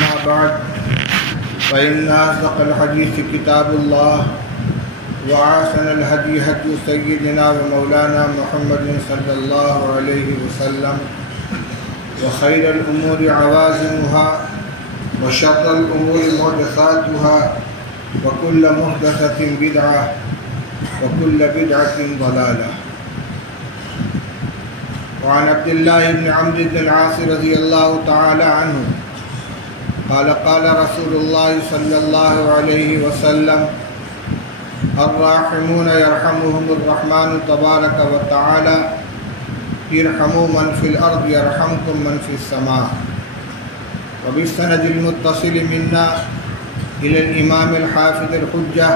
أما بعد فإن أصدق الحديث كتاب الله وأحسن الهدي هدي سيدنا ومولانا محمد صلى الله عليه وسلم وخير الأمور عوازمها وشر الأمور محدثاتها وكل محدثة بدعة وكل بدعة ضلالة. وعن عبد الله بن عمرو بن العاص رضي الله تعالى عنه قال قال رسول الله صلى الله عليه وسلم الراحمون يرحمهم الرحمن تبارك وتعالى ارحموا من في الأرض يرحمكم من في السماء. وبالسند المتصل منا إلى الإمام الحافظ الحجة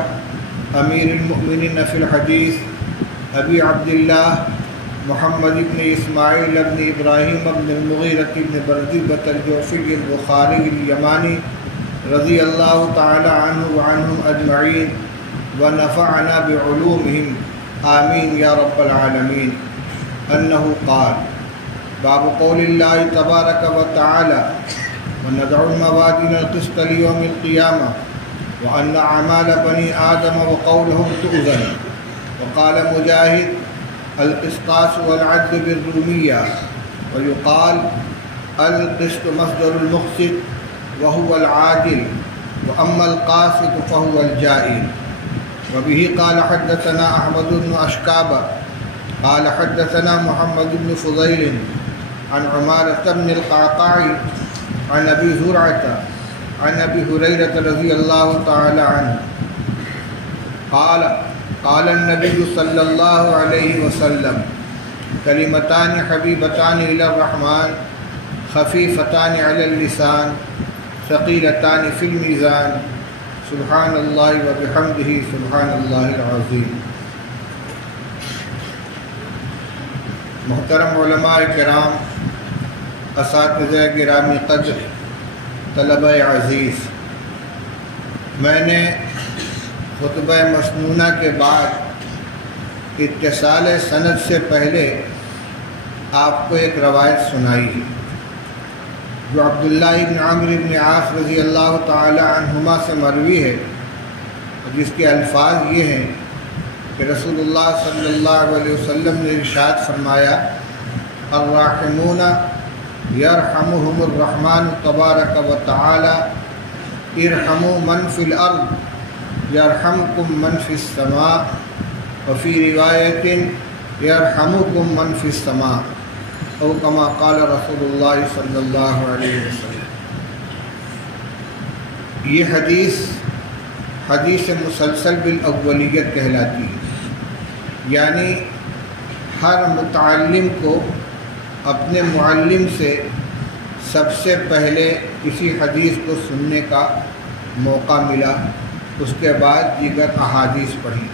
أمير المؤمنين في الحديث أبي عبد الله محمد بن إسماعيل بن إبراهيم بن المغيرة بن بردبة الجوفي البخاري اليماني رضي الله تعالى عنه وعنهم أجمعين ونفعنا بعلومهم آمين يا رب العالمين أنه قال باب قول الله تبارك وتعالى ونضع الموازين القسط ليوم القيامة وأن أعمال بني آدم وقولهم تؤذن. وقال مجاهد القسطاس والعدل بالرومية ويقال القسط مصدر المقسط وهو العادل وأما القاسط فهو الجائر. وبه قال حدثنا أحمد بن أشكاب قال حدثنا محمد بن فضيل عن عمارة بن القعقاع عن أبي زرعة عن أبي هريرة رضي الله تعالى عنه قال النبي صلى الله عليه وسلم كلمتان حبيبتان إلى الرحمن خفيفتان على اللسان ثقيلتان في الميزان سبحان الله وبحمده سبحان الله العظيم. محترم علماء کرام، اساتذہ گرامی قدر، طلبہ عزیز، میں نے خطبہ مسنونہ کے بعد اتصال سند سے پہلے آپ کو ایک روایت سنائی ہے جو عبداللہ بن عمرو بن عاص رضی اللہ تعالی عنہما سے مروی ہے، جس کے الفاظ یہ ہیں کہ رسول اللہ صلی اللہ علیہ وسلم نے ارشاد فرمایا الراحمون یرحمهم الرحمن تبارک وتعالی ارحموا من فی الارض یرحمکم من فی السماء وفی روایت یرحمکم من فی السماء او کما قال رسول اللہ صلی اللہ علیہ وسلم. یہ حدیث مسلسل بالاولیت کہلاتی ہے، یعنی ہر متعلم کو اپنے معلم سے سب سے پہلے کسی حدیث کو سننے کا موقع ملا، اس کے بعد دیگر احادیث پڑھی،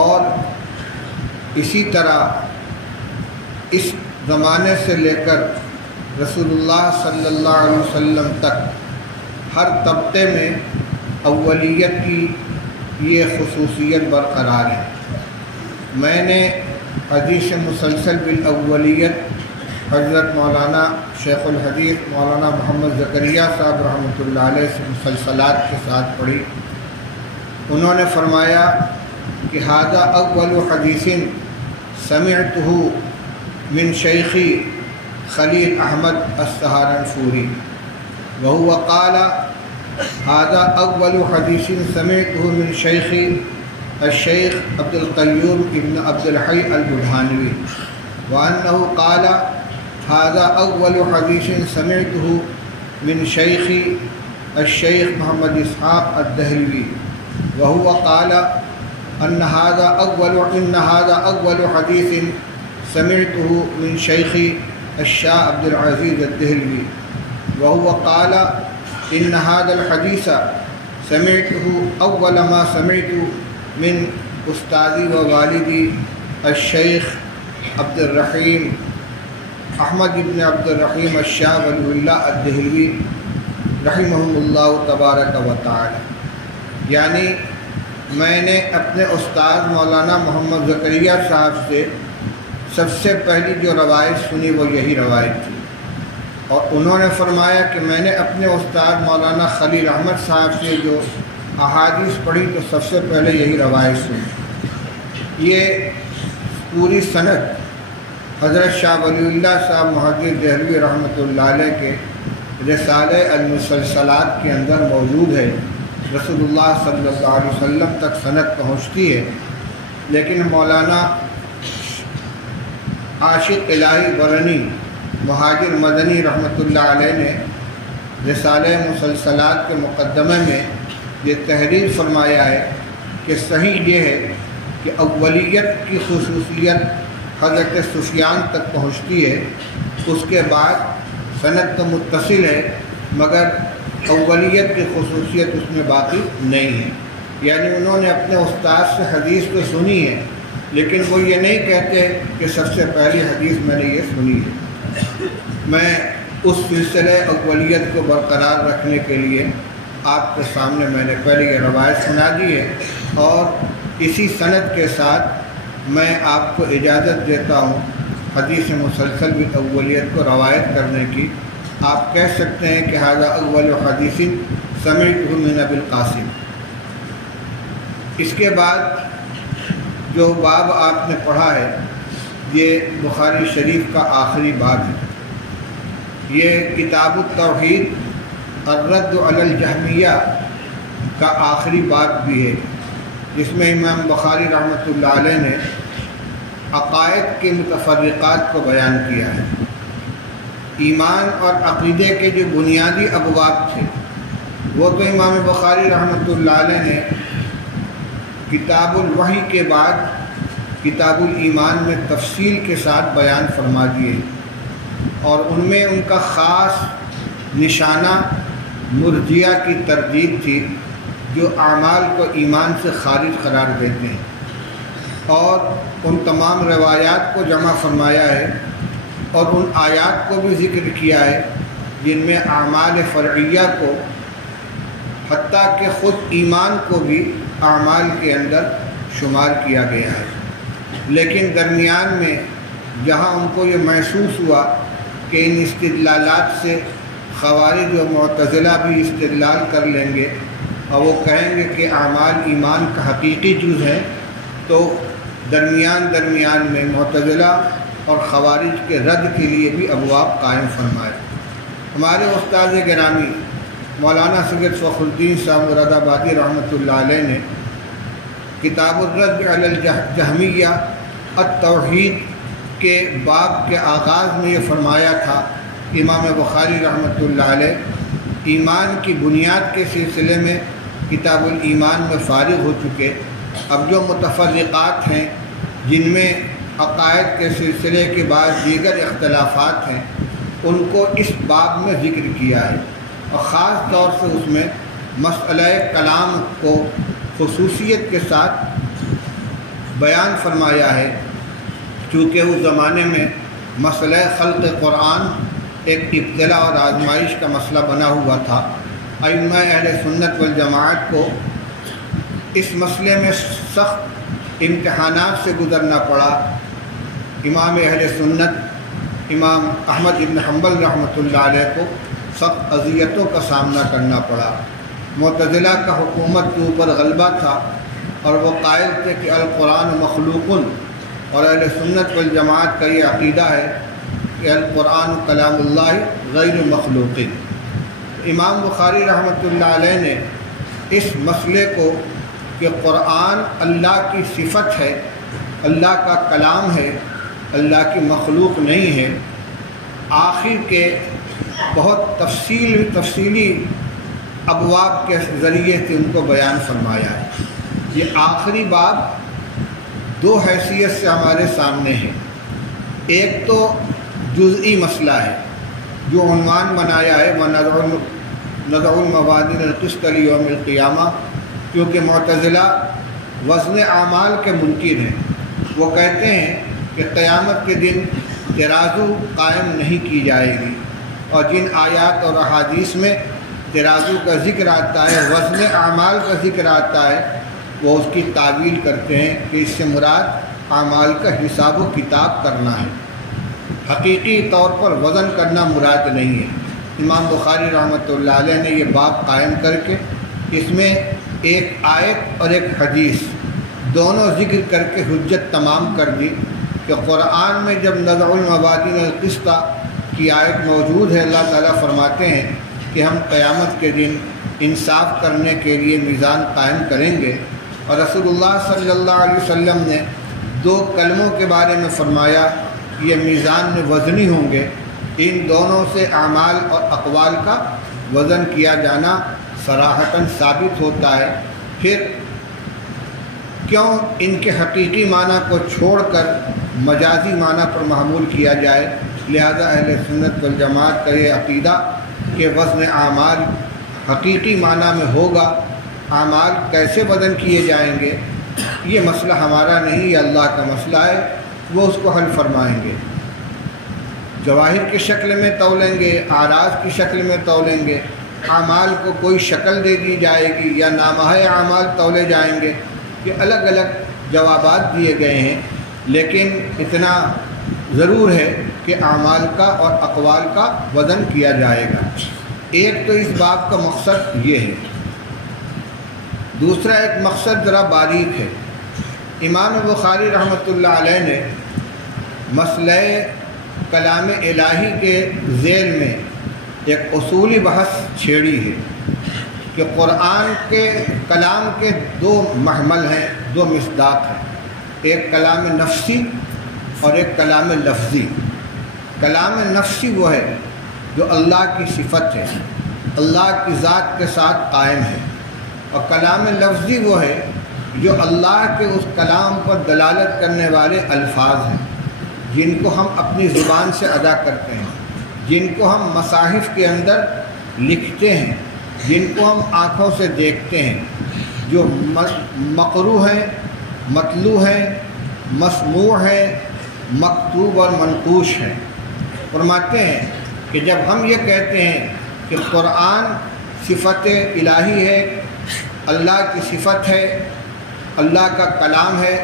اور اسی طرح اس زمانے سے لے کر رسول اللہ صلی اللہ علیہ وسلم تک ہر طبقے میں اولیت کی یہ خصوصیت برقرار ہے. میں نے حدیث مسلسل بالاولیت حضرت مولانا شیخ الحدیث مولانا محمد زکریا صاحب رحمۃ اللہ علیہ سے مسلسلات کے ساتھ پڑھی. انہوں نے فرمایا کہ ھذا اول حدیث سمعتہ من شیخی خلیل احمد السہارنپوری وهو قال ھذا اول حدیث سمعتہ من شیخی الشیخ عبد القیوم ابن عبد الحی البرہانوی وانہ قال ھذا اول حدیث سمعتہ من شیخی الشیخ محمد اسحاق الدہلوی وهو قال ان ھذا اول حدیث سمعتہ من شیخی الشاہ عبد العزیز الدہلوی وهو قال ان ھذا الحدیث سمعتہ اول ما سمعت من استاذی و والدی الشیخ عبد الرحیم احمد بن عبد الرحیم الشاہ ولی اللہ الدہلوی رحمہم اللہ تبارک و تعالی. یعنی میں نے اپنے استاد مولانا محمد زکریا صاحب سے سب سے پہلی جو روایت سنی وہ یہی روایت تھی. اور انہوں نے فرمایا کہ میں نے اپنے استاد مولانا خلیل احمد صاحب سے جو احادیث پڑھی تو سب سے پہلے یہی روایت سنی۔ یہ پوری سند حضرت شاہ ولی اللہ صاحب محدث دہلوی رحمۃ اللہ علیہ کے رسالہ المسلسلات کے اندر موجود ہے۔ رسول اللہ صلی اللہ علیہ وسلم تک سند پہنچتی ہے، لیکن مولانا عاشق الہی برنی مہاجر مدنی رحمۃ اللہ علیہ نے رسالہ مسلسلات کے مقدمے میں یہ تحریر فرمایا ہے کہ صحیح یہ ہے کہ اولیت کی خصوصیت حضرت سفیان تک پہنچتی ہے، اس کے بعد سند تو متصل ہے مگر اولیت کی خصوصیت اس میں باقی نہیں ہے۔ یعنی انہوں نے اپنے استاد سے حدیث تو سنی ہے، لیکن وہ یہ نہیں کہتے کہ سب سے پہلی حدیث میں نے یہ سنی ہے۔ میں اس سلسلہ اولیت کو برقرار رکھنے کے لیے آپ کے سامنے میں نے پہلے یہ روایت سنا دی ہے، اور اسی سند کے ساتھ میں آپ کو اجازت دیتا ہوں حدیث مسلسل بالاولیت کو روایت کرنے کی۔ آپ کہہ سکتے ہیں کہ ھذا اول حدیث سمعتہ من ابی القاسم۔ اس کے بعد جو باب آپ نے پڑھا ہے یہ بخاری شریف کا آخری باب ہے۔ یہ کتاب التوحید الرد علی الجہمیہ کا آخری باب بھی ہے، جس میں امام بخاری رحمۃ اللہ علیہ نے عقائد کے متفرقات کو بیان کیا ہے۔ ایمان اور عقیدے کے جو بنیادی ابواب تھے وہ تو امام بخاری رحمۃ اللہ علیہ نے کتاب الوحی کے بعد کتاب الایمان میں تفصیل کے ساتھ بیان فرما دیے، اور ان میں ان کا خاص نشانہ مرجیہ کی تردید تھی، جو اعمال کو ایمان سے خارج قرار دیتے ہیں، اور ان تمام روایات کو جمع فرمایا ہے اور ان آیات کو بھی ذکر کیا ہے جن میں اعمال فرعیہ کو حتیٰ کہ خود ایمان کو بھی اعمال کے اندر شمار کیا گیا ہے۔ لیکن درمیان میں جہاں ان کو یہ محسوس ہوا کہ ان استدلالات سے خوارج و معتزلہ بھی استدلال کر لیں گے اور وہ کہیں گے کہ اعمال ایمان کا حقیقی جز ہے، تو درمیان میں معتزلہ اور خوارج کے رد کے لیے بھی ابواب قائم فرمائے۔ ہمارے استاد گرامی مولانا سید فخر الدین صاحب مراد آبادی رحمۃ اللہ علیہ نے کتاب الرد علی الجہمیہ التوحید کے باب کے آغاز میں یہ فرمایا تھا، امام بخاری رحمۃ اللہ علیہ ایمان کی بنیاد کے سلسلے میں کتاب الایمان میں فارغ ہو چکے، اب جو متفرقات ہیں جن میں عقائد کے سلسلے کے بعد دیگر اختلافات ہیں ان کو اس باب میں ذکر کیا ہے، اور خاص طور سے اس میں مسئلہ کلام کو خصوصیت کے ساتھ بیان فرمایا ہے، چونکہ اس زمانے میں مسئلہ خلق قرآن ایک ابتلا اور آزمائش کا مسئلہ بنا ہوا تھا۔ ائمہ اہل سنت والجماعت کو اس مسئلے میں سخت امتحانات سے گزرنا پڑا۔ امام اہل سنت امام احمد بن حنبل رحمۃ اللہ علیہ کو سخت اذیتوں کا سامنا کرنا پڑا۔ معتزلہ کا حکومت کے اوپر غلبہ تھا اور وہ قائل تھے کہ القرآن مخلوق، اور اہل سنت والجماعت کا یہ عقیدہ ہے کہ القرآن کلام اللہ غیر مخلوق۔ امام بخاری رحمۃ اللہ علیہ نے اس مسئلے کو کہ قرآن اللہ کی صفت ہے، اللہ کا کلام ہے، اللہ کی مخلوق نہیں ہے، آخر کے بہت تفصیلی ابواب کے ذریعے سے ان کو بیان فرمایا ہے۔ یہ آخری باب دو حیثیت سے ہمارے سامنے ہے۔ ایک تو جزئی مسئلہ ہے جو عنوان بنایا ہے وَنَضَعُ الْمَوَازِينَ الْقِسْطَ لِيَوْمِ الْقِيَامَةِ، کیونکہ معتزلہ وزن اعمال کے منکر ہیں۔ وہ کہتے ہیں کہ قیامت کے دن ترازو قائم نہیں کی جائے گی، اور جن آیات اور احادیث میں ترازو کا ذکر آتا ہے، وزن اعمال کا ذکر آتا ہے، وہ اس کی تعویل کرتے ہیں کہ اس سے مراد اعمال کا حساب و کتاب کرنا ہے۔ حقیقی طور پر وزن کرنا مراد نہیں ہے۔ امام بخاری رحمۃ اللہ علیہ نے یہ باب قائم کر کے اس میں ایک آیت اور ایک حدیث دونوں ذکر کر کے حجت تمام کر دی کہ قرآن میں جب نضع الموازین القسط کی آیت موجود ہے، اللہ تعالیٰ فرماتے ہیں کہ ہم قیامت کے دن انصاف کرنے کے لیے میزان قائم کریں گے، اور رسول اللہ صلی اللہ علیہ وسلم نے 2 کلموں کے بارے میں فرمایا کہ یہ میزان میں وزنی ہوں گے، ان دونوں سے اعمال اور اقوال کا وزن کیا جانا صراحتاً ثابت ہوتا ہے۔ پھر کیوں ان کے حقیقی معنی کو چھوڑ کر مجازی معنی پر محمول کیا جائے؟ لہذا اہل سنت والجماعت کا یہ عقیدہ کہ وزن اعمال حقیقی معنی میں ہوگا، اعمال کیسے وزن کیے جائیں گے یہ مسئلہ ہمارا نہیں، یہ اللہ کا مسئلہ ہے، وہ اس کو حل فرمائیں گے۔ جواہر کی شکل میں تولیں گے، اعراض کی شکل میں تولیں گے، اعمال کو کوئی شکل دے دی جائے گی یا نامہ اعمال تولے جائیں گے، یہ الگ الگ جوابات دیے گئے ہیں، لیکن اتنا ضرور ہے کہ اعمال کا اور اقوال کا وزن کیا جائے گا۔ ایک تو اس باب کا مقصد یہ ہے، دوسرا ایک مقصد ذرا باریک ہے۔ امام بخاری رحمۃ اللہ علیہ نے مسئلہ کلام الہی کے ذیل میں ایک اصولی بحث چھیڑی ہے کہ قرآن کے کلام کے 2 محمل ہیں، 2 مصداق ہیں، ایک کلام نفسی اور ایک کلام لفظی۔ کلام نفسی وہ ہے جو اللہ کی صفت ہے، اللہ کی ذات کے ساتھ قائم ہے، اور کلام لفظی وہ ہے جو اللہ کے اس کلام پر دلالت کرنے والے الفاظ ہیں، جن کو ہم اپنی زبان سے ادا کرتے ہیں، جن کو ہم مصاحف کے اندر لکھتے ہیں، جن کو ہم آنکھوں سے دیکھتے ہیں، جو مقروء ہیں، متلو ہیں، مسموع ہیں، مکتوب اور منقوش ہیں۔ فرماتے ہیں کہ جب ہم یہ کہتے ہیں کہ قرآن صفت الہی ہے، اللہ کی صفت ہے، اللہ کا کلام ہے،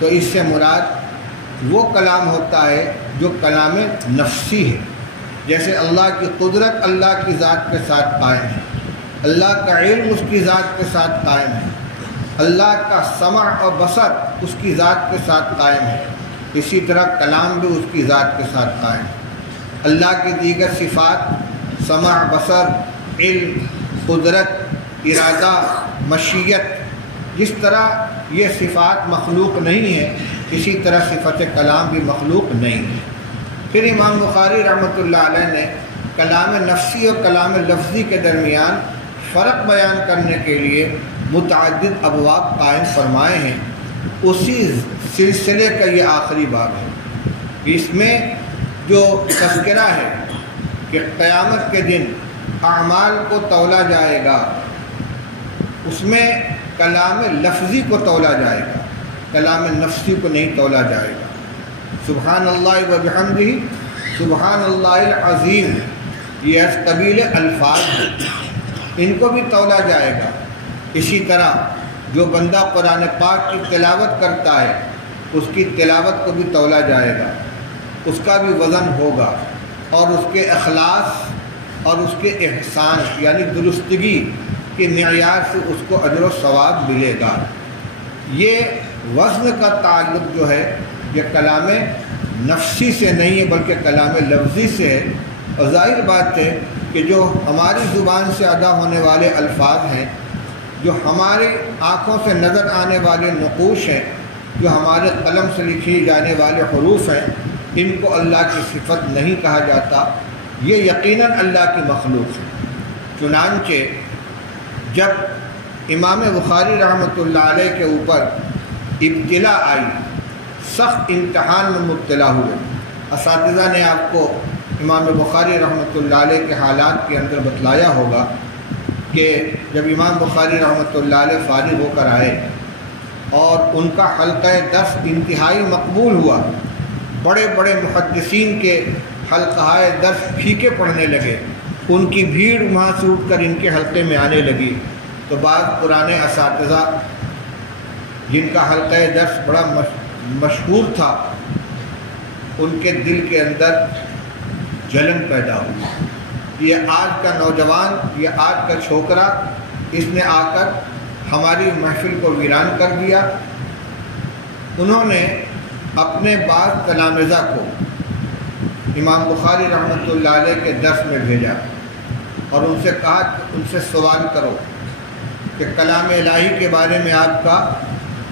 تو اس سے مراد وہ کلام ہوتا ہے جو کلام نفسی ہے، جیسے اللہ کی قدرت اللہ کی ذات کے ساتھ قائم ہے، اللہ کا علم اس کی ذات کے ساتھ قائم ہے، اللہ کا سمع اور بصر اس کی ذات کے ساتھ قائم ہے، اسی طرح کلام بھی اس کی ذات کے ساتھ قائم ہے۔ اللہ کی دیگر صفات سمع، بصر، علم، قدرت، ارادہ، مشیت، جس طرح یہ صفات مخلوق نہیں ہے، اسی طرح صفت کلام بھی مخلوق نہیں ہے۔ پھر امام بخاری رحمۃ اللہ علیہ نے کلام نفسی اور کلام لفظی کے درمیان فرق بیان کرنے کے لیے متعدد ابواب قائم فرمائے ہیں۔ اسی سلسلے کا یہ آخری باب ہے۔ اس میں جو تذکرہ ہے کہ قیامت کے دن اعمال کو تولا جائے گا، اس میں کلام لفظی کو تولا جائے گا، کلام نفسی کو نہیں تولا جائے گا۔ سبحان اللہ و بحمدہ، سبحان اللہ العظیم، یہ از قبیل الفاظ ہیں، ان کو بھی تولا جائے گا۔ اسی طرح جو بندہ قرآن پاک کی تلاوت کرتا ہے، اس کی تلاوت کو بھی تولا جائے گا، اس کا بھی وزن ہوگا، اور اس کے اخلاص اور اس کے احسان یعنی درستگی کے معیار سے اس کو اجر و ثواب ملے گا۔ یہ وزن کا تعلق جو ہے یہ کلام نفسی سے نہیں ہے بلکہ کلام لفظی سے ہے، اور ظاہر بات ہے کہ جو ہماری زبان سے ادا ہونے والے الفاظ ہیں، جو ہماری آنکھوں سے نظر آنے والے نقوش ہیں، جو ہمارے قلم سے لکھی جانے والے حروف ہیں، ان کو اللہ کی صفت نہیں کہا جاتا، یہ یقیناً اللہ کی مخلوق ہے۔ چنانچہ جب امام بخاری رحمۃ اللہ علیہ کے اوپر ابتلا آئی، سخت امتحان میں مبتلا ہوئے، اساتذہ نے آپ کو امام بخاری رحمۃ اللہ علیہ کے حالات کے اندر بتلایا ہوگا کہ جب امام بخاری رحمۃ اللہ علیہ فارغ ہو کر آئے اور ان کا حلقہ درس انتہائی مقبول ہوا، بڑے بڑے محدثین کے حلقہ درس پھیکے پڑنے لگے، ان کی بھیڑ وہاں سے اٹھ کر ان کے حلقے میں آنے لگی، تو بعض پرانے اساتذہ جن کا حلقہ درس بڑا مشہور تھا، ان کے دل کے اندر جلن پیدا ہوئی۔ یہ آج کا نوجوان، یہ آج کا چھوکرا، اس نے آ کر ہماری محفل کو ویران کر دیا۔ انہوں نے اپنے بعض تلامذہ کو امام بخاری رحمۃ اللہ علیہ کے درس میں بھیجا اور ان سے کہا کہ ان سے سوال کرو کہ کلام الہی کے بارے میں آپ کا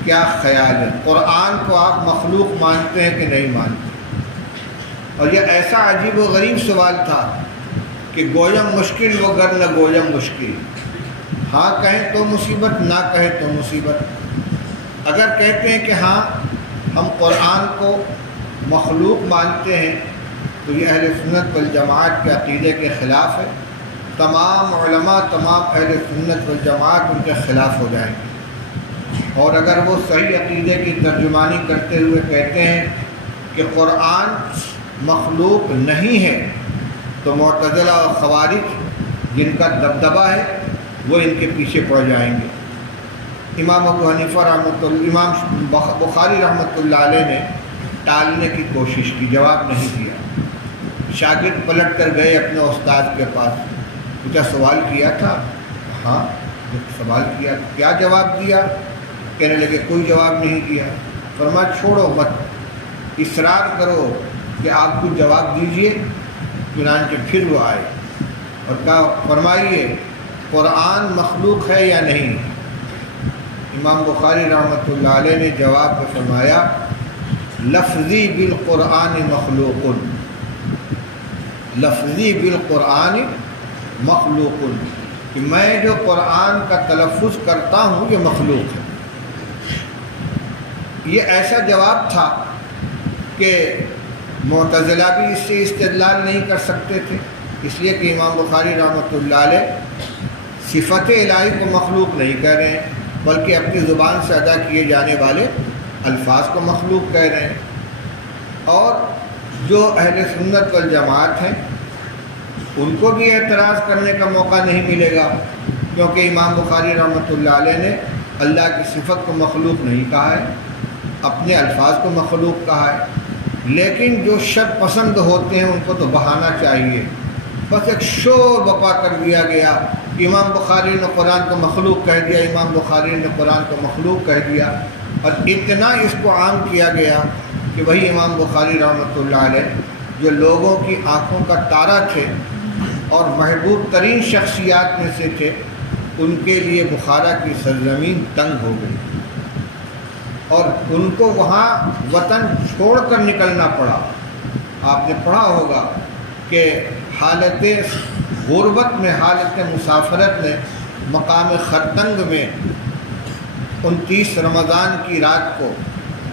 کیا خیال ہے، قرآن کو آپ مخلوق مانتے ہیں کہ نہیں مانتے؟ اور یہ ایسا عجیب و غریب سوال تھا کہ گویم مشکل و گر نہ گویم مشکل، ہاں کہیں تو مصیبت، نہ کہیں تو مصیبت۔ اگر کہتے ہیں کہ ہاں ہم قرآن کو مخلوق مانتے ہیں تو یہ اہل سنت والجماعت کے عقیدے کے خلاف ہے، تمام علماء، تمام اہل سنت والجماعت ان کے خلاف ہو جائیں گے۔ اور اگر وہ صحیح عقیدے کی ترجمانی کرتے ہوئے کہتے ہیں کہ قرآن مخلوق نہیں ہے تو معتزلہ اور خوارج جن کا دبدبہ ہے وہ ان کے پیچھے پڑ جائیں گے۔ امام ابو حنیفہ امام بخاری رحمۃ اللہ علیہ نے ٹالنے کی کوشش کی، جواب نہیں دیا۔ شاگرد پلٹ کر گئے اپنے استاد کے پاس، پوچھا سوال کیا تھا؟ ہاں سوال کیا۔ کیا جواب دیا؟ کہنے لگے کوئی جواب نہیں دیا۔ فرمایا چھوڑو مت، اصرار کرو کہ آپ کو جواب دیجئے۔ چنانچہ پھر وہ آئے اور کہا فرمائیے قرآن مخلوق ہے یا نہیں؟ امام بخاری رحمۃ اللہ علیہ نے جواب میں فرمایا لفظی بالقرآن مخلوق، لفظی بالقرآن مخلوق، کہ میں جو قرآن کا تلفظ کرتا ہوں یہ مخلوق ہے۔ یہ ایسا جواب تھا کہ معتزلہ بھی اس سے استدلال نہیں کر سکتے تھے، اس لیے کہ امام بخاری رحمۃ اللہ علیہ صفت الہی کو مخلوق نہیں کہہ رہے ہیں بلکہ اپنی زبان سے ادا کیے جانے والے الفاظ کو مخلوق کہہ رہے ہیں۔ اور جو اہل سنت والجماعت ہیں ان کو بھی اعتراض کرنے کا موقع نہیں ملے گا، کیونکہ امام بخاری رحمۃ اللہ علیہ نے اللہ کی صفت کو مخلوق نہیں کہا ہے، اپنے الفاظ کو مخلوق کہا ہے۔ لیکن جو شر پسند ہوتے ہیں ان کو تو بہانا چاہیے، بس ایک شور بپا کر دیا گیا، امام بخاری نے قرآن کو مخلوق کہہ دیا، امام بخاری نے قرآن کو مخلوق کہہ دیا، اور اتنا اس کو عام کیا گیا کہ وہی امام بخاری رحمۃ اللہ علیہ جو لوگوں کی آنکھوں کا تارا تھے اور محبوب ترین شخصیات میں سے تھے، ان کے لیے بخارا کی سرزمین تنگ ہو گئی اور ان کو وہاں وطن چھوڑ کر نکلنا پڑا۔ آپ نے پڑھا ہوگا کہ حالت غربت میں، حالت مسافرت میں، مقام خرطنگ میں 29 رمضان کی رات کو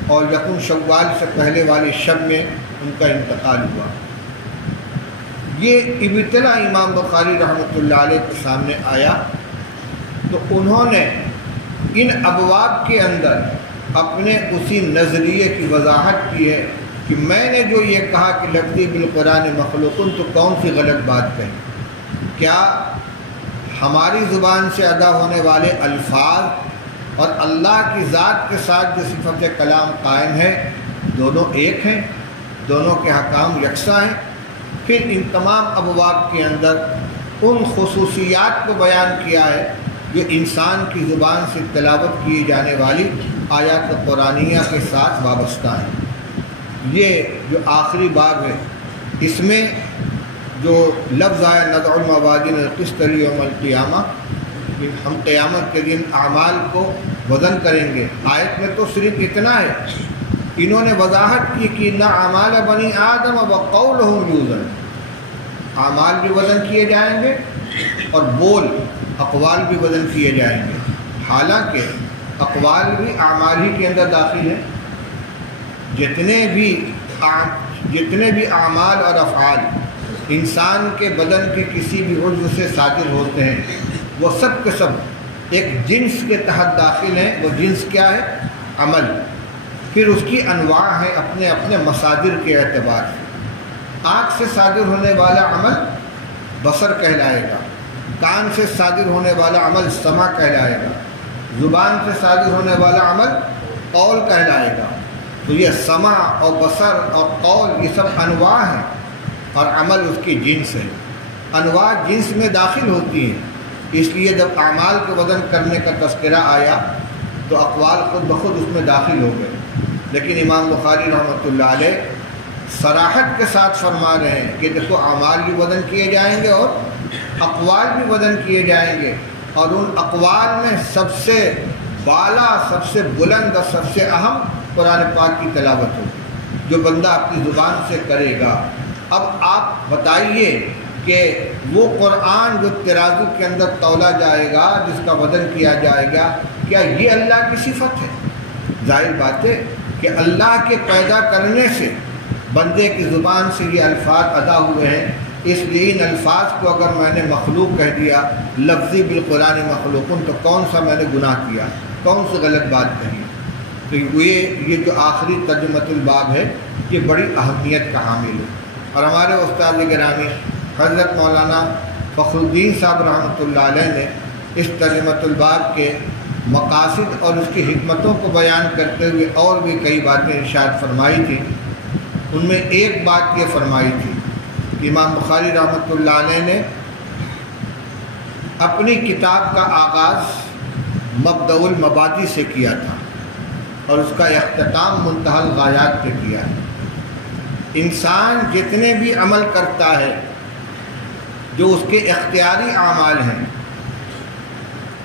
اور یکم شوال سے پہلے والی شب میں ان کا انتقال ہوا۔ یہ ابتلا امام بخاری رحمۃ اللہ علیہ کے سامنے آیا تو انہوں نے ان ابواب کے اندر اپنے اسی نظریے کی وضاحت کی ہے کہ میں نے جو یہ کہا کہ لفظی بالقرآن مخلوقن، تو کون سی غلط بات کہی؟ کیا ہماری زبان سے ادا ہونے والے الفاظ اور اللہ کی ذات کے ساتھ جو صفت کلام قائم ہے دونوں ایک ہیں، دونوں کے احکام یکساں ہیں؟ پھر ان تمام ابواب کے اندر ان خصوصیات کو بیان کیا ہے جو انسان کی زبان سے تلاوت کی جانے والی آیات قرآنیہ کے ساتھ وابستہ ہیں۔ یہ جو آخری باب ہے اس میں جو لفظ آیا ندع الموازین القسط لیوم القیامہ، ہم قیامت کے دن اعمال کو وزن کریں گے، آیت میں تو صرف اتنا ہے، انہوں نے وضاحت کی کہ نہ اعمال بنی آدم وقولہم یوزن، اعمال بھی وزن کیے جائیں گے اور بول اقوال بھی وزن کیے جائیں گے، حالانکہ اقوال بھی اعمال ہی کے اندر داخل ہیں۔ جتنے بھی اعمال اور افعال انسان کے بدن کے کسی بھی عضو سے صادر ہوتے ہیں وہ سب کے سب ایک جنس کے تحت داخل ہیں۔ وہ جنس کیا ہے؟ عمل۔ پھر اس کی انواع ہیں اپنے اپنے مصادر کے اعتبار سے۔ آنکھ سے صادر ہونے والا عمل بصر کہلائے گا، کان سے صادر ہونے والا عمل سمع کہلائے گا، زبان سے صادر ہونے والا عمل قول کہلائے گا، تو یہ سمع اور بصر اور قول یہ سب انواع ہیں، اور عمل اس کی جنس ہے۔ انواع جنس میں داخل ہوتی ہیں، اس لیے جب اعمال کے وزن کرنے کا تذکرہ آیا تو اقوال خود بخود اس میں داخل ہو گئے۔ لیکن امام بخاری رحمۃ اللہ علیہ صراحت کے ساتھ فرما رہے ہیں کہ دیکھو اعمال بھی وزن کیے جائیں گے اور اقوال بھی وزن کیے جائیں گے، اور ان اقوال میں سب سے بالا، سب سے بلند اور سب سے اہم قرآن پاک کی تلاوت ہوگی جو بندہ اپنی زبان سے کرے گا۔ اب آپ بتائیے کہ وہ قرآن جو ترازو کے اندر تولا جائے گا، جس کا وزن کیا جائے گا، کیا یہ اللہ کی صفت ہے؟ ظاہر بات ہے کہ اللہ کے پیدا کرنے سے بندے کی زبان سے یہ الفاظ ادا ہوئے ہیں، اس لیے ان الفاظ کو اگر میں نے مخلوق کہہ دیا، لفظی بالقرآن مخلوقن، تو کون سا میں نے گناہ کیا، کون سی غلط بات کہی؟ تو یہ جو آخری ترجمۃ الباب ہے یہ بڑی اہمیت کا حامل ہے۔ اور ہمارے استاد گرامی حضرت مولانا فخر الدین صاحب رحمۃ اللہ علیہ نے اس ترجمۃ الباب کے مقاصد اور اس کی حکمتوں کو بیان کرتے ہوئے اور بھی کئی باتیں ارشاد فرمائی تھیں۔ ان میں ایک بات یہ فرمائی تھی کہ امام بخاری رحمۃ اللہ علیہ نے اپنی کتاب کا آغاز مبدأ المبادی سے کیا تھا اور اس کا اختتام منتہی الغایات پہ کیا ہے۔ انسان جتنے بھی عمل کرتا ہے جو اس کے اختیاری اعمال ہیں،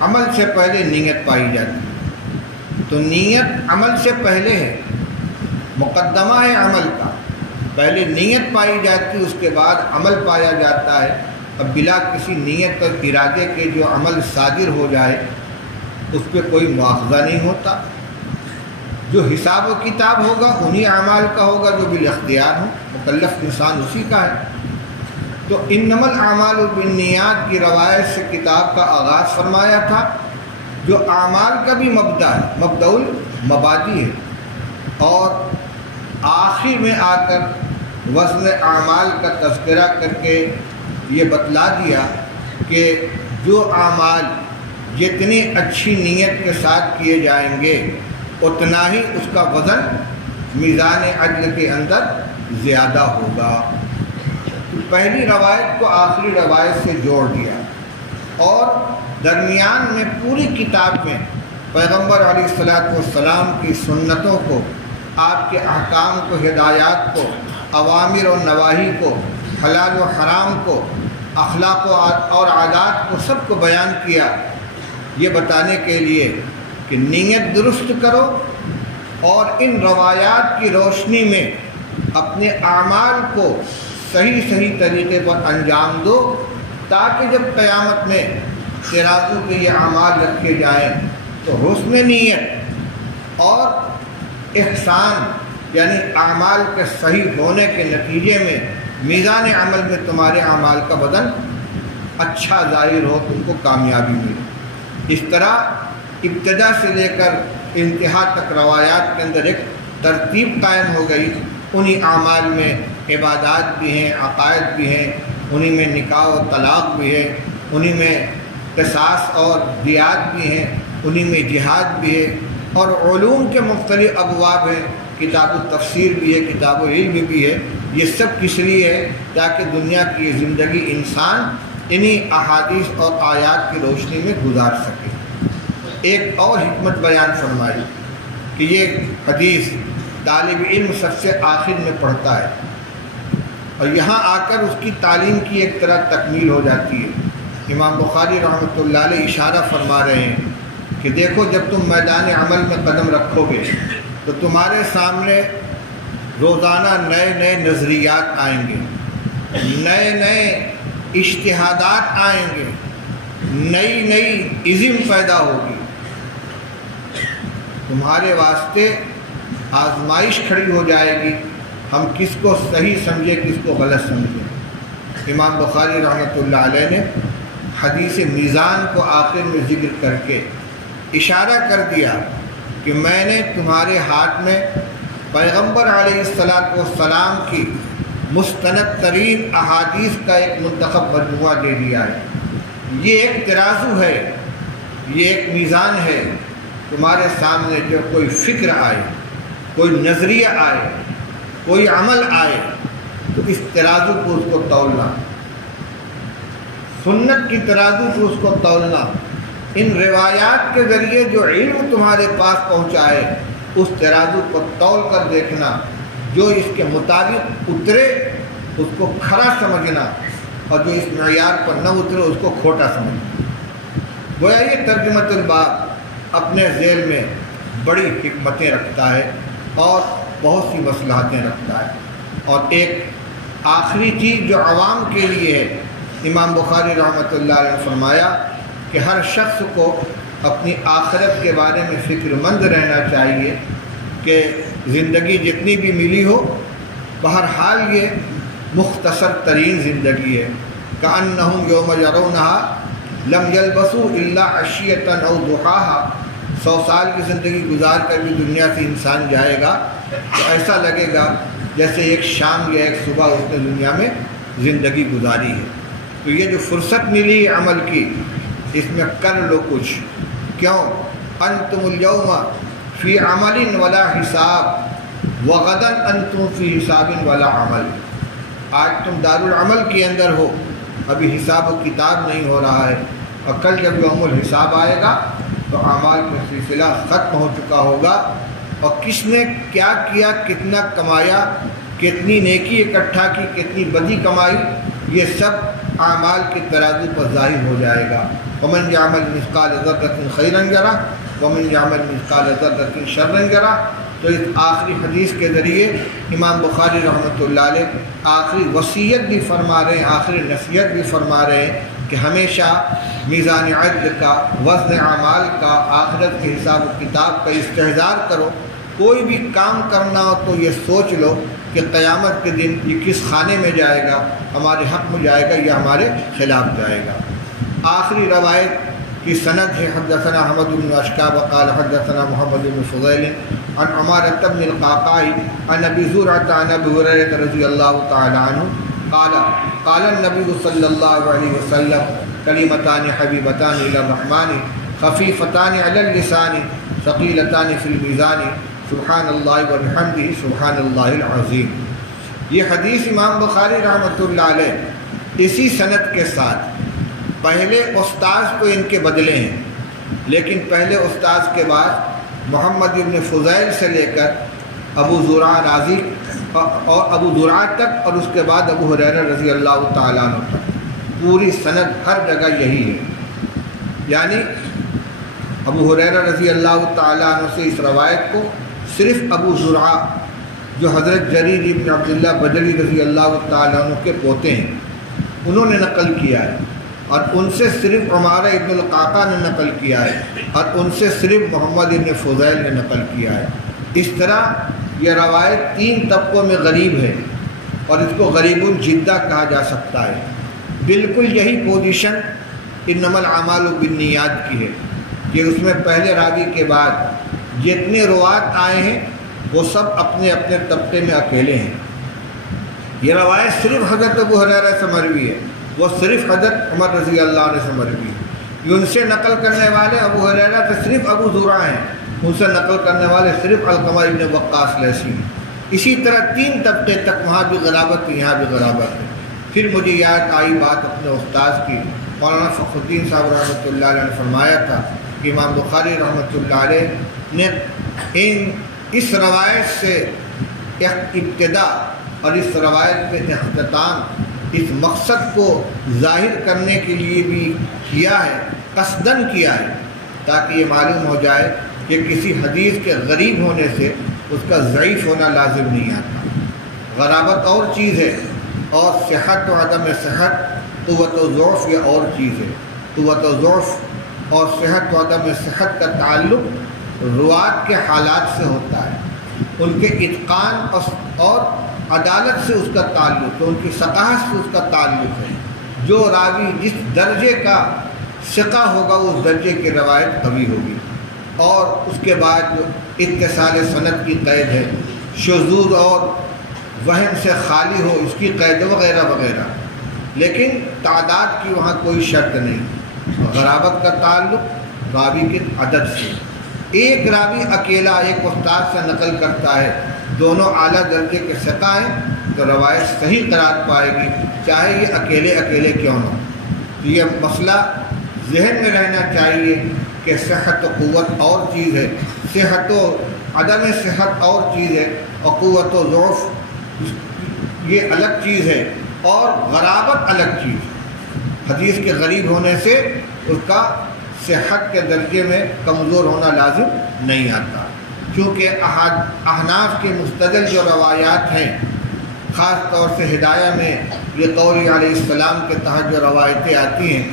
عمل سے پہلے نیت پائی جاتی ہے، تو نیت عمل سے پہلے ہے، مقدمہ ہے عمل کا، پہلے نیت پائی جاتی ہے، اس کے بعد عمل پایا جاتا ہے۔ اب بلا کسی نیت اور ارادے کے جو عمل صادر ہو جائے اس پہ کوئی مواخذہ نہیں ہوتا۔ جو حساب و کتاب ہوگا انہی اعمال کا ہوگا جو بالاختیار ہوں، مکلف انسان اسی کا ہے۔ تو انما الاعمال بالنیات کی روایت سے کتاب کا آغاز فرمایا تھا، جو اعمال کا بھی مبدأ ہے، مبدأ المبادی ہے، اور آخر میں آ کر وزن اعمال کا تذکرہ کر کے یہ بتلا دیا کہ جو اعمال جتنی اچھی نیت کے ساتھ کیے جائیں گے اتنا ہی اس کا وزن میزان عدل کے اندر زیادہ ہوگا۔ پہلی روایت کو آخری روایت سے جوڑ دیا، اور درمیان میں پوری کتاب میں پیغمبر علیہ الصلاۃ والسلام کی سنتوں کو، آپ کے احکام کو، ہدایات کو، اوامر و نواہی کو، حلال و حرام کو، اخلاق اور عادات کو، سب کو بیان کیا، یہ بتانے کے لیے کہ نیت درست کرو اور ان روایات کی روشنی میں اپنے اعمال کو صحیح طریقے پر انجام دو، تاکہ جب قیامت میں ترازو کے یہ اعمال رکھے جائیں تو حسن نیت اور احسان یعنی اعمال کے صحیح ہونے کے نتیجے میں میزان عمل میں تمہارے اعمال کا وزن اچھا ظاہر ہو، تم کو کامیابی ملے۔ اس طرح ابتدا سے لے کر انتہا تک روایات کے اندر ایک ترتیب قائم ہو گئی۔ انہی اعمال میں عبادات بھی ہیں، عقائد بھی ہیں، انہی میں نکاح و طلاق بھی ہے، انہی میں قصاص اور دیات بھی ہیں، انہی میں جہاد بھی ہے، اور علوم کے مختلف ابواب ہیں، کتاب التفسیر بھی ہے، کتاب العلم بھی ہے۔ یہ سب کس لیے ہے؟ تاکہ دنیا کی یہ زندگی انسان انہی احادیث اور آیات کی روشنی میں گزار سکے۔ ایک اور حکمت بیان فرمائی کہ یہ حدیث طالب علم سب سے آخر میں پڑھتا ہے اور یہاں آ کر اس کی تعلیم کی ایک طرح تکمیل ہو جاتی ہے۔ امام بخاری رحمۃ اللہ علیہ اشارہ فرما رہے ہیں کہ دیکھو جب تم میدان عمل میں قدم رکھو گے تو تمہارے سامنے روزانہ نئے نظریات آئیں گے، نئے اجتہادات آئیں گے، نئی عزم پیدا ہوگی، تمہارے واسطے آزمائش کھڑی ہو جائے گی، ہم کس کو صحیح سمجھے کس کو غلط سمجھے۔ امام بخاری رحمۃ اللہ علیہ نے حدیث میزان کو آخر میں ذکر کر کے اشارہ کر دیا کہ میں نے تمہارے ہاتھ میں پیغمبر علیہ الصلاۃ والسلام کی مستند ترین احادیث کا ایک منتخب مجموعہ دے دیا ہے۔ یہ ایک ترازو ہے، یہ ایک میزان ہے، تمہارے سامنے جو کوئی فکر آئے، کوئی نظریہ آئے، کوئی عمل آئے تو اس ترازو کو اس کو تولنا، سنت کی ترازو کو اس کو تولنا، ان روایات کے ذریعے جو علم تمہارے پاس پہنچا ہے اس ترازو کو تول کر دیکھنا، جو اس کے مطابق اترے اس کو کھرا سمجھنا اور جو اس معیار پر نہ اترے اس کو کھوٹا سمجھنا۔ گویا یہ ترجمۃ الباب اپنے ذیل میں بڑی حکمتیں رکھتا ہے اور بہت سی مصلحتیں رکھتا ہے۔ اور ایک آخری چیز جو عوام کے لیے ہے، امام بخاری رحمۃ اللہ علیہ نے فرمایا کہ ہر شخص کو اپنی آخرت کے بارے میں فکر مند رہنا چاہیے کہ زندگی جتنی بھی ملی ہو بہرحال یہ مختصر ترین زندگی ہے۔ کأنہم یوم یرونہا لم یلبثوا الا عشیۃ او ضحاہا، 100 سال کی زندگی گزار کر بھی دنیا سے انسان جائے گا تو ایسا لگے گا جیسے ایک شام یا ایک صبح اس نے دنیا میں زندگی گزاری ہے۔ تو یہ جو فرصت ملی عمل کی اس میں کر لو کچھ، کیوں؟ انتم اليوم فی عمل ولا حساب وغدا انتم فی حساب ولا عمل، آج تم دارالعمل کے اندر ہو، ابھی حساب و کتاب نہیں ہو رہا ہے، اور کل جب یوم الحساب آئے گا تو اعمال کا سلسلہ ختم ہو چکا ہوگا، اور کس نے کیا کیا، کتنا کمایا، کتنی نیکی اکٹھا کی، کتنی بدی کمائی، یہ سب اعمال کے ترازو پر ظاہر ہو جائے گا۔ ومن یعمل مثقال ذرۃ خیرا یرہ ومن یعمل مثقال ذرۃ شرا یرہ۔ تو اس آخری حدیث کے ذریعے امام بخاری رحمۃ اللہ علیہ آخری وصیت بھی فرما رہے ہیں، آخری نصیحت بھی فرما رہے ہیں کہ ہمیشہ میزان عدل کا، وزن اعمال کا، آخرت کے حساب و کتاب کا استحضار کرو۔ کوئی بھی کام کرنا ہو تو یہ سوچ لو کہ قیامت کے دن یہ کس خانے میں جائے گا، ہمارے حق میں جائے گا یا ہمارے خلاف جائے گا۔ آخری روایت کی سند ہے حدثنا احمد بن اشکاب قال حدثنا محمد بن فضیل عن عمارة بن القعقاع عن ابی زرعة عن ابی ہریرہ رضی اللہ تعالی عنہ قال قال النبی صلی اللہ علیہ وسلم کلمتان حبیبتان الی الرحمن خفیفتان علی اللسان ثقیلتان فی المیزان سبحان اللہ وبحمدہ سبحان اللہ العظیم۔ یہ حدیث امام بخاری رحمۃ اللہ علیہ اسی سند کے ساتھ، پہلے استاذ تو ان کے بدلے ہیں لیکن پہلے استاذ کے بعد محمد ابن فضیل سے لے کر ابو زرع راضی اور ابو زرع تک، اور اس کے بعد ابو ہریرہ رضی اللہ تعالیٰ عنہ تک، پوری سند ہر جگہ یہی ہے۔ یعنی ابو ہریرہ رضی اللہ تعالیٰ عنہ سے اس روایت کو صرف ابو زرع جو حضرت جریر ابن عبداللہ بجلی رضی اللہ تعالیٰ عنہ کے پوتے ہیں انہوں نے نقل کیا ہے، اور ان سے صرف عمارہ ابن القعقاع نے نقل کیا ہے، اور ان سے صرف محمد ابن فضیل نے نقل کیا ہے۔ اس طرح یہ روایت 3 طبقوں میں غریب ہے، اور اس کو غریب جدہ کہا جا سکتا ہے۔ بالکل یہی پوزیشن انما الاعمال بالنیات کی ہے کہ اس میں پہلے راوی کے بعد جتنے روات آئے ہیں وہ سب اپنے اپنے طبقے میں اکیلے ہیں۔ یہ روایت صرف حضرت ابو ہریرہ سے مروی ہے، وہ صرف حضرت عمر رضی اللہ عنہ سے مروی ہے۔ یہ ان سے نقل کرنے والے ابو ہریرہ سے صرف ابو زرع ہیں، ان سے نقل کرنے والے صرف علقمہ ابن وقاص لیثی ہیں۔ اسی طرح 3 طبقے تک، وہاں بھی غرابت ہے، یہاں بھی غرابت ہے۔ پھر مجھے یاد آئی بات اپنے استاذ کی، مولانا فخر الدین صاحب رحمۃ اللہ علیہ نے فرمایا تھا کہ امام بخاری رحمۃ اللہ علیہ نے اس روایت سے ابتدا اور اس روایت پہ اختتام اس مقصد کو ظاہر کرنے کے لیے بھی کیا ہے، قصداً کیا ہے، تاکہ یہ معلوم ہو جائے کہ کسی حدیث کے غریب ہونے سے اس کا ضعیف ہونا لازم نہیں آتا۔ غرابت اور چیز ہے، اور صحت و عدم صحت، قوت و ضعف یہ اور چیز ہے۔ قوت و ضعف اور صحت و عدم صحت کا تعلق روات کے حالات سے ہوتا ہے، ان کے اتقان اور عدالت سے اس کا تعلق ہے، ان کی ثقافت سے اس کا تعلق ہے۔ جو راوی جس درجے کا ثقہ ہوگا اس درجے کی روایت قوی ہوگی، اور اس کے بعد جو اتصال سند کی قید ہے، شذوذ اور وہم سے خالی ہو اس کی قید وغیرہ وغیرہ، لیکن تعداد کی وہاں کوئی شرط نہیں۔ غرابت کا تعلق راوی کے عدد سے، ایک راوی اکیلا ایک استاد سے نقل کرتا ہے، دونوں اعلیٰ درجے کے ثقہ ہیں، تو روایت صحیح قرار پائے گی، چاہے یہ اکیلے اکیلے کیوں نہ ہو۔ تو یہ مسئلہ ذہن میں رہنا چاہیے کہ صحت و قوت اور چیز ہے، صحت و عدم صحت اور چیز ہے، اور قوت و ضعف یہ الگ چیز ہے، اور غرابت الگ چیز ہے۔ حدیث کے غریب ہونے سے اس کا صحت کے درجے میں کمزور ہونا لازم نہیں آتا، کیونکہ احناف کے مستدل جو روایات ہیں، خاص طور سے ہدایہ میں یہ قوری علیہ السلام کے تحت جو روایتیں آتی ہیں،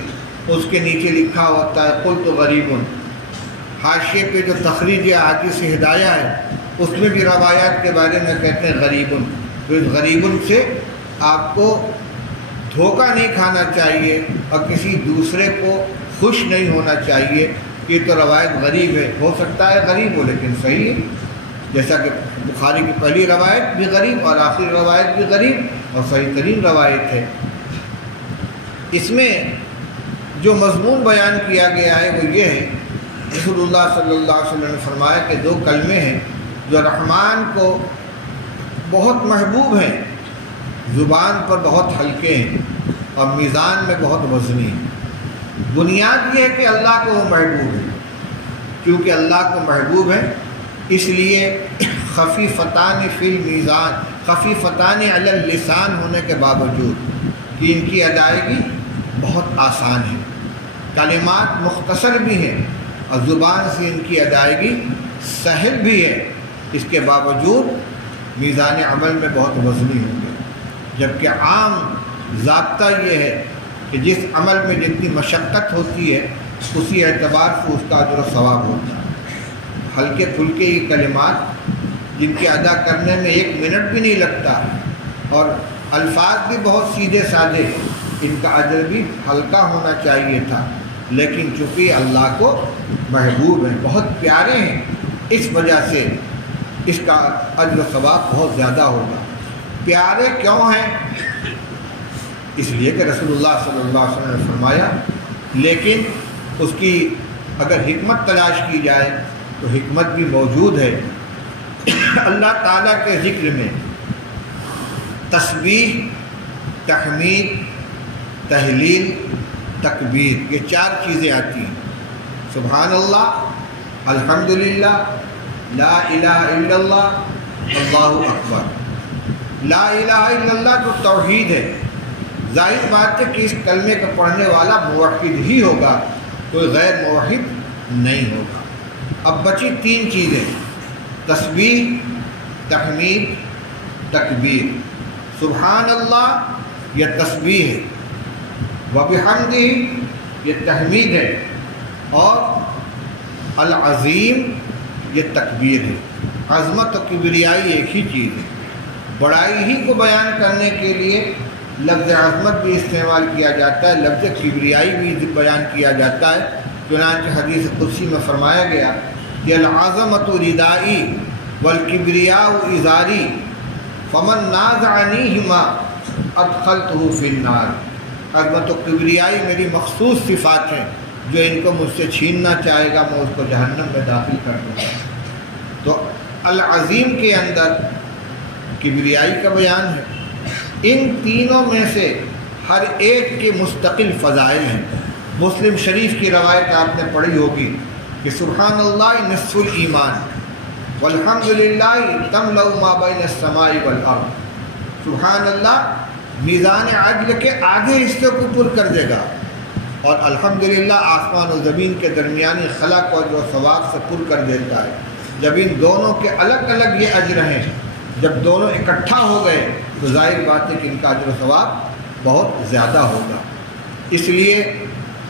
اس کے نیچے لکھا ہوتا ہے قلت غریب۔ حاشیے پہ جو تخریج احادیث ہدایہ ہے اس میں بھی روایات کے بارے میں کہتے ہیں غریب۔ تو اس غریب سے آپ کو دھوکہ نہیں کھانا چاہیے اور کسی دوسرے کو خوش نہیں ہونا چاہیے کہ یہ تو روایت غریب ہے، ہو سکتا ہے غریب ہو لیکن صحیح ہے، جیسا کہ بخاری کی پہلی روایت بھی غریب اور آخری روایت بھی غریب اور صحیح ترین روایت ہے۔ اس میں جو مضمون بیان کیا گیا ہے وہ یہ ہے، رسول اللہ صلی اللہ علیہ وسلم نے فرمایا کہ دو کلمے ہیں جو رحمان کو بہت محبوب ہیں، زبان پر بہت ہلکے ہیں اور میزان میں بہت وزنی ہیں۔ بنیاد یہ ہے کہ اللہ کو وہ محبوب ہے، کیونکہ اللہ کو محبوب ہے اس لیے خفیفتان فی المیزان، خفیفتان علی اللسان ہونے کے باوجود کہ ان کی ادائیگی بہت آسان ہے، کلمات مختصر بھی ہیں اور زبان سے ان کی ادائیگی سہل بھی ہے، اس کے باوجود میزان عمل میں بہت وزنی ہوں گے۔ جبکہ عام ضابطہ یہ ہے کہ جس عمل میں جتنی مشقت ہوتی ہے اسی اعتبار سے اس کا اجر و ثواب ہوتا ہے۔ ہلکے پھلکے یہ کلمات جن کے ادا کرنے میں 1 منٹ بھی نہیں لگتا اور الفاظ بھی بہت سیدھے سادے، ان کا اجر بھی ہلکا ہونا چاہیے تھا، لیکن چونکہ اللہ کو محبوب ہیں، بہت پیارے ہیں، اس وجہ سے اس کا اجر و ثواب بہت زیادہ ہوگا۔ پیارے کیوں ہیں؟ اس لیے کہ رسول اللہ صلی اللہ علیہ وسلم نے فرمایا، لیکن اس کی اگر حکمت تلاش کی جائے تو حکمت بھی موجود ہے۔ اللہ تعالیٰ کے ذکر میں تسبیح، تحمید، تہلیل، تکبیر، یہ 4 چیزیں آتی ہیں۔ سبحان اللہ، الحمدللہ، لا الہ الا اللہ، اللہ اکبر۔ لا الہ الا اللہ تو توحید ہے، ظاہر بات ہے کہ اس کلمے کا پڑھنے والا موحد ہی ہوگا، کوئی غیر موحد نہیں ہوگا۔ اب بچی 3 چیزیں، تسبیح، تحمید، تکبیر۔ سبحان اللہ یہ تسبیح ہے، وبحمدہ یہ تحمید ہے، اور العظیم یہ تکبیر ہے۔ عظمت و کبریائی ایک ہی چیز ہے، بڑائی ہی کو بیان کرنے کے لیے لفظ عظمت بھی استعمال کیا جاتا ہے، لفظ کبریائی بھی بیان کیا جاتا ہے۔ چنانچہ حدیث قدسی میں فرمایا گیا کہ العظمت ردائی والکبریاء ازاری فمن نازعنیہما ادخلتہ فی النار۔ عظمت و کبریائی میری مخصوص صفات ہیں، جو ان کو مجھ سے چھیننا چاہے گا میں اس کو جہنم میں داخل کر دوں گا۔ تو العظیم کے اندر کبریائی کا بیان ہے۔ ان تینوں میں سے ہر ایک کے مستقل فضائل ہیں۔ مسلم شریف کی روایت آپ نے پڑھی ہوگی کہ سبحان اللہ نصف الایمان والحمدللہ تملأ ما بین السماء والارض۔ سبحان اللہ میزان عدل کے آدھے حصے کو پر کر دے گا، اور الحمدللہ آسمان و زمین کے درمیانی خلا کو اجر و ثواب سے پر کر دیتا ہے۔ جب ان دونوں کے الگ الگ یہ اجر ہیں، جب دونوں اکٹھا ہو گئے تو ظاہر بات ہے کہ ان کا اجر و ثواب بہت زیادہ ہوگا۔ اس لیے